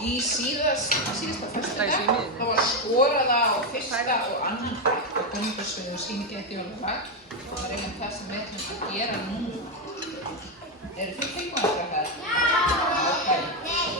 Í síðasta föstudag þá var skorað á fyrsta og annan þátt á Guðmundarstöðu og sýningi jólalag og það er einmitt það sem við ætlum að gera núna. Eru þið tilbúin að taka þetta? Já!